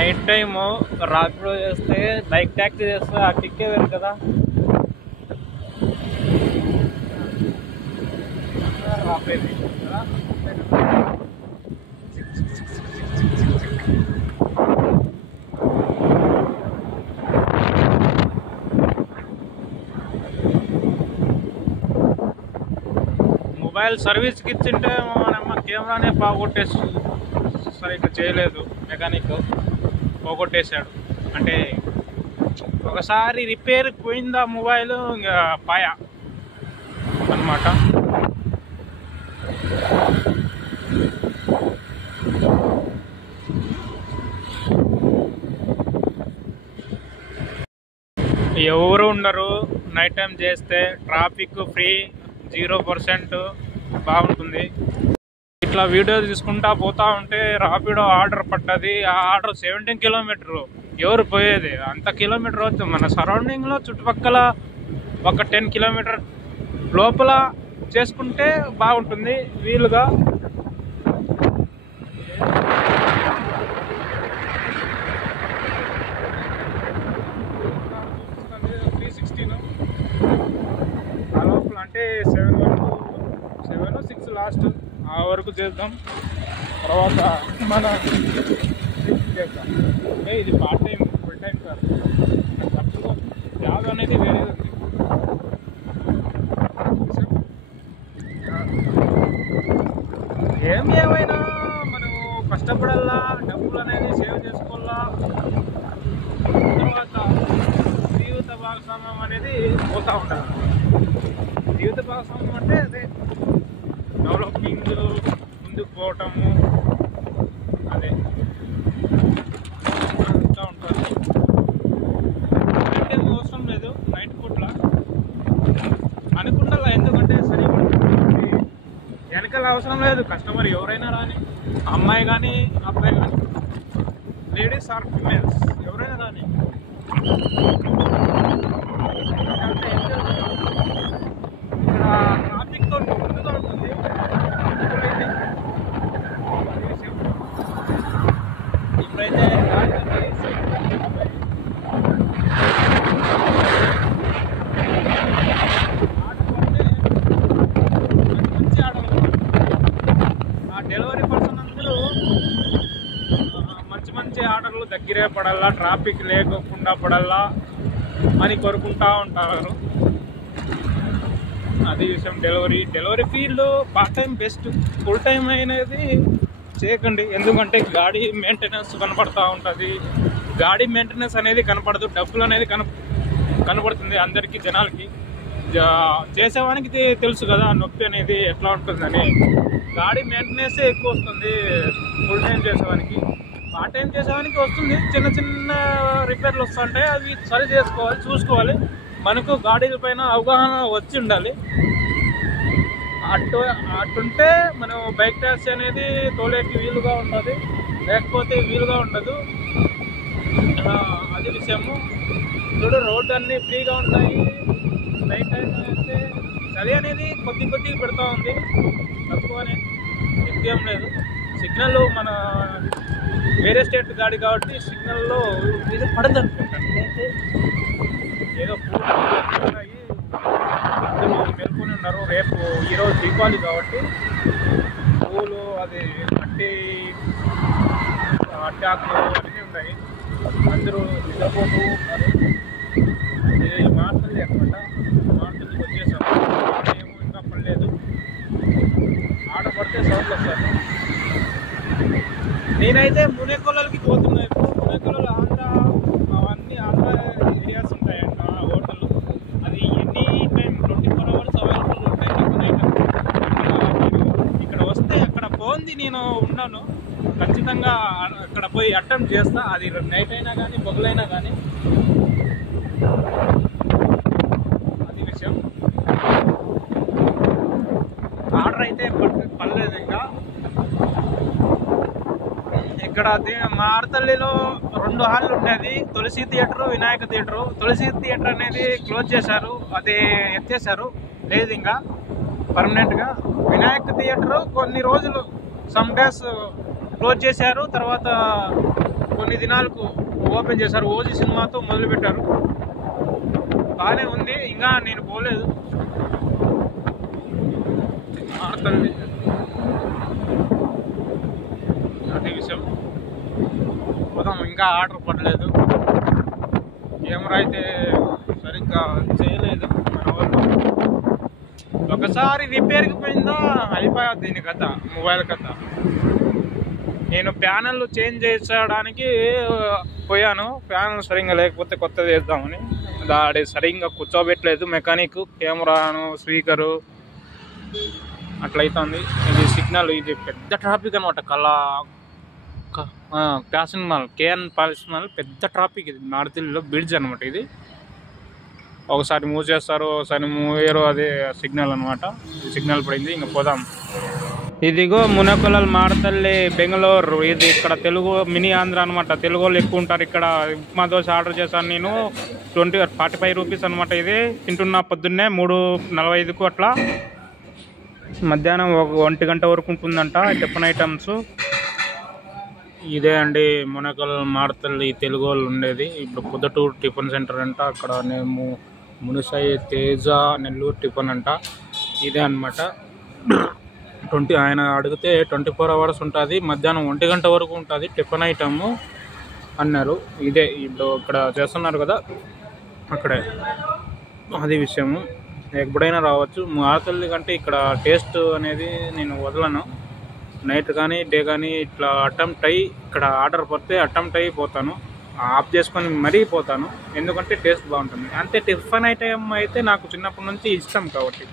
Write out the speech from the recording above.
Night time Rapido చేస్తే bike taxi చేస్తే ఆ కిక్కే వేరు కదా. మొబైల్ సర్వీస్కి ఇచ్చింటే మనమ్మ కెమెరానే పోగొట్టేసి సరిగ్గా చేయలేదు, మెకానిక్ పోగొట్టేశాడు. అంటే ఒకసారి రిపేర్కి పోయిందా మొబైల్ ఇంకా పాయా అన్నమాట. ఎవరు ఉండరు నైట్ టైం చేస్తే, ట్రాఫిక్ ఫ్రీ, 0% బాగుంటుంది. ఇట్లా వీడియో తీసుకుంటా పోతా ఉంటే రాపిడో ఆర్డర్ పడ్డది. ఆ ఆర్డర్ 17 కిలోమీటర్లు. ఎవరు పోయేది అంత కిలోమీటర్ వచ్చు? మన సరౌండింగ్లో చుట్టుపక్కల ఒక 10 కిలోమీటర్ లోపల చేసుకుంటే బాగుంటుంది వీలుగా. ఆ లోపల అంటే 7-6 లాస్ట్ ఆ వరకు చేద్దాం. తర్వాత మన చేద్దాం. ఇది పార్ట్ టైం, ఫుల్ టైం కాదు. జాబ్ అనేది వేరే ఉంది. ఏమైనా మనం కష్టపడాలా, డబ్బులు అనేది సేవ్ చేసుకోవాలా. తర్వాత జీవిత భాగస్వామ్యం అనేది పోతూ ఉండాలి. జీవిత భాగస్వామ్యం అంటే అదే డెవలపింగ్, ముందుకు పోవటము, అదే అంతా ఉంటుంది. నైట్ అవసరం లేదు, నైట్ పూట్ల అనుకుంటా. ఎందుకంటే సరే వెనకాల అవసరం లేదు. కస్టమర్ ఎవరైనా రాని, అమ్మాయి కానీ అబ్బాయి కానీ, లేడీస్ ఆర్ ఫిమేల్స్ ఎవరైనా రాని. ఇక్కడ ట్రాఫిక్తో ముందుగా ఉంటుంది. ఇప్పుడైతే మంచి ఆర్డర్. ఆ డెలివరీ పర్సన్ అందరూ మంచి ఆర్డర్లు దగ్గరే పడాలా, ట్రాఫిక్ లేకుండా పడాలా అని కోరుకుంటూ ఉంటారు. అది విషయం. Delivery field part time best. Full time అనేది చేయకండి. ఎందుకంటే గాడి మెయింటెనెన్స్ కనపడుతూ ఉంటుంది. గాడి మెయింటెనెన్స్ అనేది కనపడదు, డబ్బులు అనేది కనపడుతుంది అందరికీ, జనాలకి. చేసేవానికి తెలుసు కదా నొప్పి అనేది ఎట్లా ఉంటుందని. గాడి మెయింటెనెన్స్ ఎక్కువ వస్తుంది ఫుల్ టైం చేసేవానికి. పార్ట్ టైం చేసేవానికి వస్తుంది, చిన్న చిన్న రిపేర్లు వస్తుంటాయి, అవి సరి చేసుకోవాలి, చూసుకోవాలి. మనకు గాడీల పైన అవగాహన వచ్చి ఉండాలి. అటుంటే మనం బైక్ ట్యాక్సీ అనేది తోలేకి వీలుగా ఉంటుంది, లేకపోతే వీలుగా ఉండదు. అది విషయము. చూడు, రోడ్డు అన్నీ ఫ్రీగా ఉంటాయి. నైట్ టైం అయితే చలి అనేది కొద్దిగా పెడతా ఉంది, తక్కువనే, ఎక్కువేం లేదు. సిగ్నల్ మన వేరే స్టేట్ గాడి కాబట్టి సిగ్నల్లో ఇది పడదు అనుకుంటాను. ఏదో పూర్తి మేల్కొని ఉన్నారు. రేపు ఈరోజు దీపావళి కాబట్టి పూలు, అది అట్టాకులు అన్నీ ఉన్నాయి. అందరూ నిద్రపోతూ ఉన్నారు. మార్తల్లి అనమాట. మార్తల్లికి వచ్చేసాము. ఏమో ఇంకా పడలేదు. ఆట పడితే సౌండ్లు వస్తారు. నేనైతే మునేకొల్లలకి పోతున్నా. ఇప్పుడు మునేకొల్లలు ఆంధ్ర, అవన్నీ ఆంధ్ర ఏరియాస్ ఉంటాయంట హోటల్. అది ఎనీ టైం 24 hours అవైలబుల్ ఉంటాయి. ఇక్కడ వస్తే అక్కడ పోంది నేను ఉన్నాను. ఖచ్చితంగా అక్కడ పోయి అటెంప్ట్ చేస్తా. అది నైట్ అయినా కానీ పగలైనా కానీ. అది విషయం. ఆర్డర్ అయితే పడలేదు ఇంకా. ఇక్కడ మార్తల్లిలో 2 హాళ్ళు ఉండేది, తులసి థియేటర్, వినాయక థియేటర్. తులసి థియేటర్ అనేది క్లోజ్ చేశారు, అది ఎత్తేసారు, లేదు ఇంకా పర్మనెంట్గా. వినాయక థియేటర్ కొన్ని రోజులు, సమ్ డేస్ క్లోజ్ చేశారు, తర్వాత కొన్ని దినాలకు ఓపెన్ చేశారు. ఓజీ సినిమాతో మొదలుపెట్టారు, బాగానే ఉంది. ఇంకా నేను పోలేదు. అదే విషయం. పోదాం, ఇంకా ఆర్డర్ పడలేదు. కెమెరా అయితే సరిగ్గా చేయలేదు మన వాళ్ళు. ఒకసారి రిపేర్కి పోయిందా అయిపోయాది దీని కథ, మొబైల్ కథ. నేను ప్యానెల్ చేంజ్ చేయించడానికి పోయాను, ప్యానెల్ సరిగ్గా లేకపోతే కొత్తది వేద్దామని. దాడి సరిగ్గా కూర్చోబెట్టలేదు మెకానిక్. కెమెరాను, స్పీకరు అట్లయితుంది. ఇది సిగ్నల్, ఇది పెద్ద ట్రాఫిక్ అనమాట. Passion mall, KN passion mall పెద్ద ట్రాఫిక్. ఇది నార్త్ ఢిల్లీలో బ్రిడ్జ్ అనమాట. ఇది ఒకసారి మూవ్ చేస్తారు, ఒకసారి మూవ్ అయ్యారు. అదే సిగ్నల్ అనమాట. సిగ్నల్ పడింది, ఇంకా పోదాం. ఇదిగో మునకొలల్ మాడతల్లి బెంగళూరు. ఇది ఇక్కడ తెలుగు మినీ ఆంధ్ర అనమాట. తెలుగు వాళ్ళు ఎక్కువ ఉంటారు ఇక్కడ. ఉప్మా దోశ ఆర్డర్ చేశాను నేను, 45 రూపీస్ అనమాట. ఇది తింటున్నా పొద్దున్నే 3:45కు అట్లా. మధ్యాహ్నం 1 గంట వరకు ఉంటుందంట టిఫిన్ ఐటమ్స్. ఇదే అండి మునకొలల్ మాడతల్లి తెలుగు వాళ్ళు ఉండేది. ఇప్పుడు పొద్దుటూరు టిఫిన్ సెంటర్ అంట. అక్కడ మేము మునిసై తేజ నెల్లూరు టిఫిన్ అంట. ఇదే అనమాట. ఆయన అడిగితే 24 అవర్స్ ఉంటుంది, మధ్యాహ్నం 1 గంట వరకు ఉంటుంది టిఫిన్ ఐటమ్ అన్నారు. ఇదే ఇప్పుడు ఇక్కడ చేస్తున్నారు కదా, అక్కడే. అది విషయము. ఎప్పుడైనా రావచ్చు. మాడతల్లి కంటే ఇక్కడ టేస్ట్ అనేది నేను వదలను. నైట్ కానీ డే కానీ ఇట్లా అటెంప్ట్ అయ్యి ఇక్కడ ఆర్డర్ పడితే అటెంప్ట్ అయ్యి పోతాను, ఆఫ్ చేసుకొని మరీ పోతాను. ఎందుకంటే టేస్ట్ బాగుంటుంది. అంతే టిఫిన్ ఐటమ్ అయితే నాకు చిన్నప్పటి నుంచి ఇష్టం కాబట్టి.